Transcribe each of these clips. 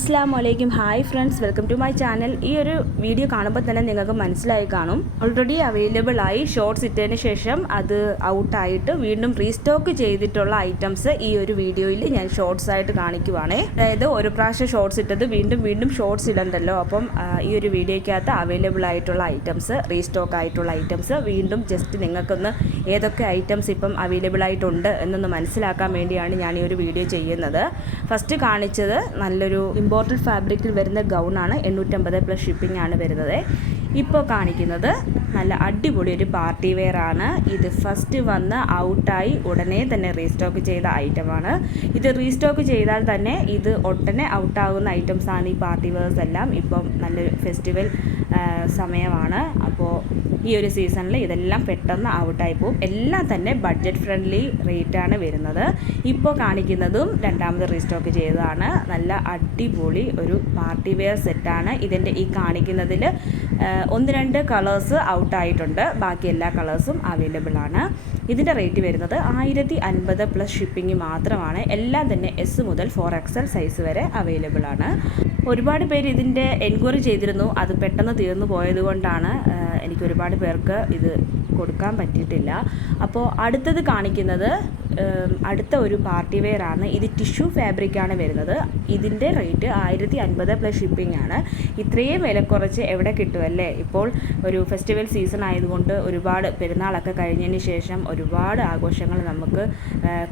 അസ്സലാമു അലൈക്കും. Hi friends, welcome to my channel. ഈ ഒരു വീഡിയോ കാണുമ്പോൾ തന്നെ നിങ്ങൾക്ക് മനസ്സിലായി കാണും, ഓൾറെഡി അവൈലബിൾ ആയി ഷോർട്ട്സ് ഇട്ടതിന് ശേഷം അത് ഔട്ടായിട്ട് വീണ്ടും റീസ്റ്റോക്ക് ചെയ്തിട്ടുള്ള ഐറ്റംസ് ഈ ഒരു വീഡിയോയിൽ ഞാൻ ഷോർട്സ് ആയിട്ട് കാണിക്കുവാണ്. അതായത് ഒരു പ്രാവശ്യം ഷോർട്സ് ഇട്ടത് വീണ്ടും ഷോർട്സ് ഇടണ്ടല്ലോ. അപ്പം ഈ ഒരു വീഡിയോയ്ക്കകത്ത് അവൈലബിൾ ആയിട്ടുള്ള ഐറ്റംസ്, റീസ്റ്റോക്ക് ആയിട്ടുള്ള ഐറ്റംസ് വീണ്ടും ജസ്റ്റ് നിങ്ങൾക്കൊന്ന് ഏതൊക്കെ ഐറ്റംസ് ഇപ്പം അവൈലബിൾ ആയിട്ടുണ്ട് എന്നൊന്ന് മനസ്സിലാക്കാൻ വേണ്ടിയാണ് ഞാൻ ഈ ഒരു വീഡിയോ ചെയ്യുന്നത്. ഫസ്റ്റ് കാണിച്ചത് നല്ലൊരു ഇമ്പോർട്ടഡ് ഫാബ്രിക്കിൽ വരുന്ന ഗൗണാണ്. 850 + ഷിപ്പിംഗ് ആണ് വരുന്നത്. ഇപ്പോൾ കാണിക്കുന്നത് നല്ല അടിപൊളി ഒരു പാർട്ടി വെയർ ആണ്. ഇത് ഫസ്റ്റ് വന്ന് ഔട്ടായി ഉടനെ തന്നെ റീസ്റ്റോക്ക് ചെയ്ത ഐറ്റമാണ്. ഇത് റീസ്റ്റോക്ക് ചെയ്താൽ തന്നെ ഇത് ഉടനെ ഔട്ടാകുന്ന ഐറ്റംസാണ് ഈ പാർട്ടി വെയർസ് എല്ലാം. ഇപ്പം നല്ലൊരു ഫെസ്റ്റിവൽ സമയമാണ്. അപ്പോൾ ഈ ഒരു സീസണിൽ ഇതെല്ലാം പെട്ടെന്ന് ഔട്ടായി പോകും. എല്ലാം തന്നെ ബഡ്ജറ്റ് ഫ്രണ്ട്ലി റേറ്റാണ് വരുന്നത്. ഇപ്പോൾ കാണിക്കുന്നതും രണ്ടാമത് റീസ്റ്റോക്ക് ചെയ്തതാണ്. നല്ല അടിപൊളി ഒരു പാർട്ടി വെയർ സെറ്റാണ്. ഇതിൻ്റെ ഈ കാണിക്കുന്നതിൽ 1-2 കളേഴ്സ് ഔട്ടായിട്ടുണ്ട്. ബാക്കി എല്ലാ കളേഴ്സും അവൈലബിൾ ആണ്. ഇതിൻ്റെ റേറ്റ് വരുന്നത് 1050 + ഷിപ്പിംഗ് മാത്രമാണ്. എല്ലാം തന്നെ S മുതൽ 4XL സൈസ് വരെ അവൈലബിൾ ആണ്. ഒരുപാട് പേര് ഇതിൻ്റെ എൻക്വയറി ചെയ്തിരുന്നു. അത് പെട്ടെന്ന് തീർന്നു പോയത് കൊണ്ടാണ് എനിക്ക് ഒരുപാട് പേർക്ക് ഇത് കൊടുക്കാൻ പറ്റിയിട്ടില്ല. അപ്പോൾ അടുത്തത് കാണിക്കുന്നത് അടുത്ത ഒരു പാർട്ടി വെയർ ആണ്. ഇത് ടിഷ്യൂ ഫാബ്രിക്കാണ് വരുന്നത്. ഇതിൻ്റെ റേറ്റ് 1050 + ഷിപ്പിംഗ് ആണ്. ഇത്രയും വില കുറച്ച് എവിടെ കിട്ടുമല്ലേ? ഇപ്പോൾ ഒരു ഫെസ്റ്റിവൽ സീസൺ ആയതുകൊണ്ട് ഒരുപാട് പെരുന്നാളൊക്കെ കഴിഞ്ഞതിന് ശേഷം ഒരുപാട് ആഘോഷങ്ങൾ നമുക്ക്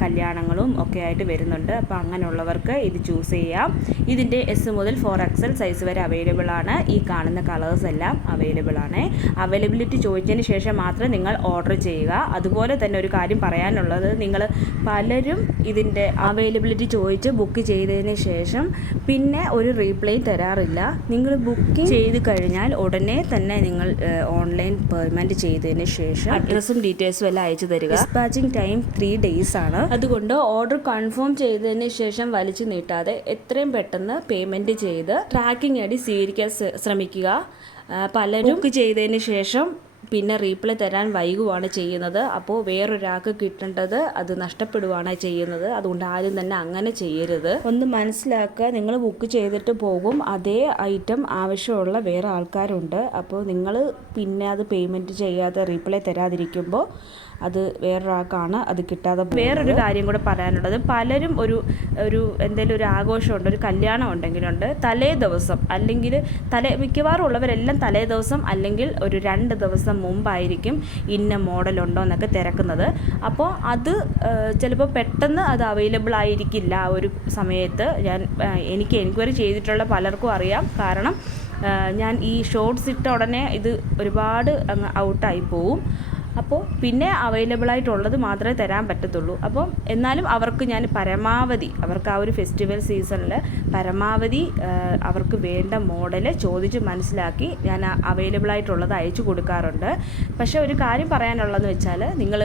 കല്യാണങ്ങളും ഒക്കെ ആയിട്ട് വരുന്നുണ്ട്. അപ്പോൾ അങ്ങനെയുള്ളവർക്ക് ഇത് ചൂസ് ചെയ്യാം. ഇതിൻ്റെ S മുതൽ 4XL സൈസ് വരെ അവൈലബിൾ ആണ്. ഈ കാണുന്ന കളേഴ്സ് എല്ലാം അവൈലബിൾ ആണ്. അവൈലബിലിറ്റി ചോദിച്ചതിന് ശേഷം മാത്രം നിങ്ങൾ ഓർഡർ ചെയ്യുക. അതുപോലെ തന്നെ ഒരു കാര്യം പറയാനുള്ളത്, നിങ്ങൾ പലരും ഇതിൻ്റെ അവൈലബിലിറ്റി ചോദിച്ച് ബുക്ക് ചെയ്തതിന് ശേഷം പിന്നെ ഒരു റീപ്ലൈ തരാറില്ല. നിങ്ങൾ ബുക്കിംഗ് ചെയ്ത് കഴിഞ്ഞാൽ ഉടനെ തന്നെ നിങ്ങൾ ഓൺലൈൻ പേയ്മെൻറ്റ് ചെയ്തതിന് ശേഷം അഡ്രസ്സും ഡീറ്റെയിൽസും എല്ലാം അയച്ചു തരിക. ഡിസ്പാച്ചിങ് ടൈം 3 days ആണ്. അതുകൊണ്ട് ഓർഡർ കൺഫേം ചെയ്തതിന് ശേഷം വലിച്ചു നീട്ടാതെ എത്രയും പെട്ടെന്ന് പേയ്മെൻറ്റ് ചെയ്ത് ട്രാക്കിംഗ് ഐ ഡി സ്വീകരിക്കാൻ ശ്രമിക്കുക. പലരും ബുക്ക് ചെയ്തതിന് ശേഷം പിന്നെ റീപ്ലൈ തരാൻ വൈകുവാണ് ചെയ്യുന്നത്. അപ്പോൾ വേറൊരാൾക്ക് കിട്ടേണ്ടത് അത് നഷ്ടപ്പെടുകയാണ് ചെയ്യുന്നത്. അതുകൊണ്ട് ആരും തന്നെ അങ്ങനെ ചെയ്യരുത്. ഒന്ന് മനസ്സിലാക്കുക, നിങ്ങൾ ബുക്ക് ചെയ്തിട്ട് പോകും, അതേ ഐറ്റം ആവശ്യമുള്ള വേറെ ആൾക്കാരുണ്ട്. അപ്പോൾ നിങ്ങൾ പിന്നെ അത് പേയ്മെൻറ്റ് ചെയ്യാതെ റീപ്ലൈ തരാതിരിക്കുമ്പോൾ അത് വേറൊരാൾക്കാണ് അത് കിട്ടാതെ. വേറൊരു കാര്യം കൂടെ പറയാനുള്ളത്, പലരും ഒരു എന്തെങ്കിലും ഒരു ആഘോഷമുണ്ട്, ഒരു കല്യാണം ഉണ്ടെങ്കിലുണ്ട്, തലേ ദിവസം അല്ലെങ്കിൽ മിക്കവാറും ഉള്ളവരെല്ലാം തലേ ദിവസം അല്ലെങ്കിൽ ഒരു 2 ദിവസം മുമ്പായിരിക്കും ഇന്ന മോഡലുണ്ടോ എന്നൊക്കെ തിരക്കുന്നത്. അപ്പോൾ അത് ചിലപ്പോൾ പെട്ടെന്ന് അത് അവൈലബിൾ ആയിരിക്കില്ല. ആ ഒരു സമയത്ത് എനിക്ക് എൻക്വയറി ചെയ്തിട്ടുള്ള പലർക്കും അറിയാം. കാരണം ഞാൻ ഈ ഷോർട്സ് ഇട്ട ഉടനെ ഇത് ഒരുപാട് അങ്ങ് ഔട്ടായി പോവും. അപ്പോൾ പിന്നെ അവൈലബിൾ ആയിട്ടുള്ളത് മാത്രമേ തരാൻ പറ്റത്തുള്ളൂ. അപ്പം എന്നാലും അവർക്ക് ഞാൻ പരമാവധി അവർക്ക് ആ ഒരു ഫെസ്റ്റിവൽ സീസണിൽ പരമാവധി അവർക്ക് വേണ്ട മോഡൽ ചോദിച്ച് മനസ്സിലാക്കി ഞാൻ അവൈലബിൾ ആയിട്ടുള്ളത് അയച്ചു കൊടുക്കാറുണ്ട്. പക്ഷേ ഒരു കാര്യം പറയാനുള്ളതെന്ന് വെച്ചാൽ, നിങ്ങൾ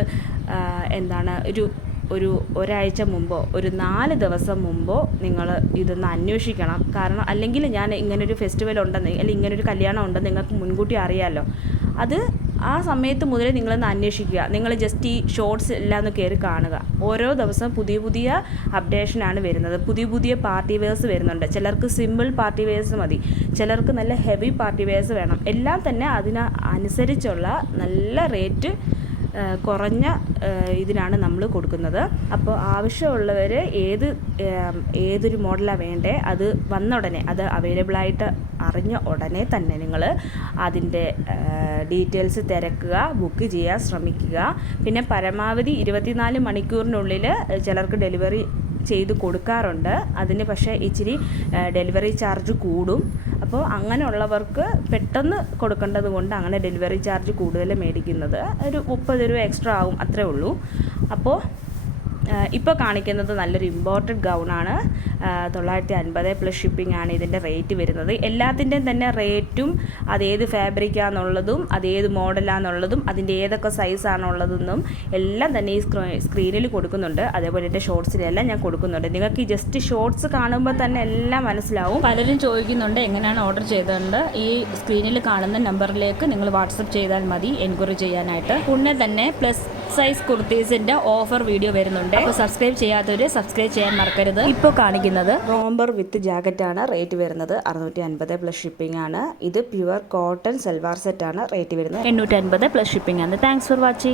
ഒരാഴ്ച മുമ്പോ ഒരു 4 ദിവസം മുമ്പോ നിങ്ങൾ ഇതൊന്ന് അന്വേഷിക്കണം. കാരണം അല്ലെങ്കിൽ ഞാൻ ഇങ്ങനൊരു ഫെസ്റ്റിവൽ ഉണ്ടെന്ന് അല്ലെങ്കിൽ ഇങ്ങനൊരു കല്യാണം ഉണ്ടെന്ന് നിങ്ങൾക്ക് മുൻകൂട്ടി അറിയാമല്ലോ. അത് ആ സമയത്ത് മുതലേ നിങ്ങളൊന്ന് അന്വേഷിക്കുക. നിങ്ങൾ ജസ്റ്റ് ഈ ഷോർട്സ് എല്ലാം ഒന്ന് കയറി കാണുക. ഓരോ ദിവസം പുതിയ അപ്ഡേഷനാണ് വരുന്നത്. പുതിയ പാർട്ടി വെയർസ് വരുന്നുണ്ട്. ചിലർക്ക് സിമ്പിൾ പാർട്ടി വെയർസ് മതി, ചിലർക്ക് നല്ല ഹെവി പാർട്ടി വെയർസ് വേണം. എല്ലാം തന്നെ അതിനനുസരിച്ചുള്ള നല്ല റേറ്റ് കുറഞ്ഞ ഇതിനാണ് നമ്മൾ കൊടുക്കുന്നത്. അപ്പോൾ ആവശ്യമുള്ളവർ ഏതൊരു മോഡലാണ് വേണ്ടേ, അത് വന്ന ഉടനെ, അത് അവൈലബിളായിട്ട് അറിഞ്ഞ ഉടനെ തന്നെ നിങ്ങൾ അതിൻ്റെ ഡീറ്റെയിൽസ് തിരക്കുക, ബുക്ക് ചെയ്യാൻ ശ്രമിക്കുക. പിന്നെ പരമാവധി 24 മണിക്കൂറിനുള്ളിൽ ചിലർക്ക് ഡെലിവറി ചെയ്ത് കൊടുക്കാറുണ്ട്. അതിന് പക്ഷേ ഇച്ചിരി ഡെലിവറി ചാർജ് കൂടും. അപ്പോൾ അങ്ങനെയുള്ളവർക്ക് പെട്ടെന്ന് കൊടുക്കേണ്ടത് കൊണ്ട് അങ്ങനെ ഡെലിവറി ചാർജ് കൂടുതൽ മേടിക്കുന്നത്. ഒരു 30 രൂപ എക്സ്ട്രാ ആവും, അത്രേ ഉള്ളൂ. അപ്പോൾ ഇപ്പോൾ കാണിക്കുന്നത് നല്ലൊരു ഇമ്പോർട്ടഡ് ഗൗണാണ്. 950 + ഷിപ്പിംഗ് ആണ് ഇതിൻ്റെ റേറ്റ് വരുന്നത്. എല്ലാത്തിൻ്റെയും തന്നെ റേറ്റും അതേത് ഫാബ്രിക്കാണെന്നുള്ളതും അതേത് മോഡലാണെന്നുള്ളതും അതിൻ്റെ ഏതൊക്കെ സൈസാണുള്ളതെന്നും എല്ലാം തന്നെ ഈ സ്ക്രീനിൽ കൊടുക്കുന്നുണ്ട്. അതേപോലെ എൻ്റെ ഷോർട്സിലെല്ലാം ഞാൻ കൊടുക്കുന്നുണ്ട്. നിങ്ങൾക്ക് ഈ ജസ്റ്റ് ഷോർട്സ് കാണുമ്പോൾ തന്നെ എല്ലാം മനസ്സിലാവും. പലരും ചോദിക്കുന്നുണ്ട് എങ്ങനെയാണ് ഓർഡർ ചെയ്തത്. ഈ സ്ക്രീനിൽ കാണുന്ന നമ്പറിലേക്ക് നിങ്ങൾ വാട്സപ്പ് ചെയ്താൽ മതി എൻക്വയറി ചെയ്യാനായിട്ട്. ഉടനെ തന്നെ ബിഗ് സൈസ് കുർത്തീസിന്റെ ഓഫർ വീഡിയോ വരുന്നുണ്ട്. അപ്പോൾ സബ്സ്ക്രൈബ് ചെയ്യാത്തവര് സബ്സ്ക്രൈബ് ചെയ്യാൻ മറക്കരുത്. ഇപ്പോൾ കാണിക്കുന്നത് റോംബർ വിത്ത് ജാക്കറ്റ് ആണ്. റേറ്റ് വരുന്നത് 650 പ്ലസ് ഷിപ്പിംഗ് ആണ്. ഇത് പ്യുവർ കോട്ടൺ സൽവാർ സെറ്റ് ആണ്. റേറ്റ് വരുന്നത് 850 പ്ലസ് ഷിപ്പിംഗ് ആണ്. Thanks for watching.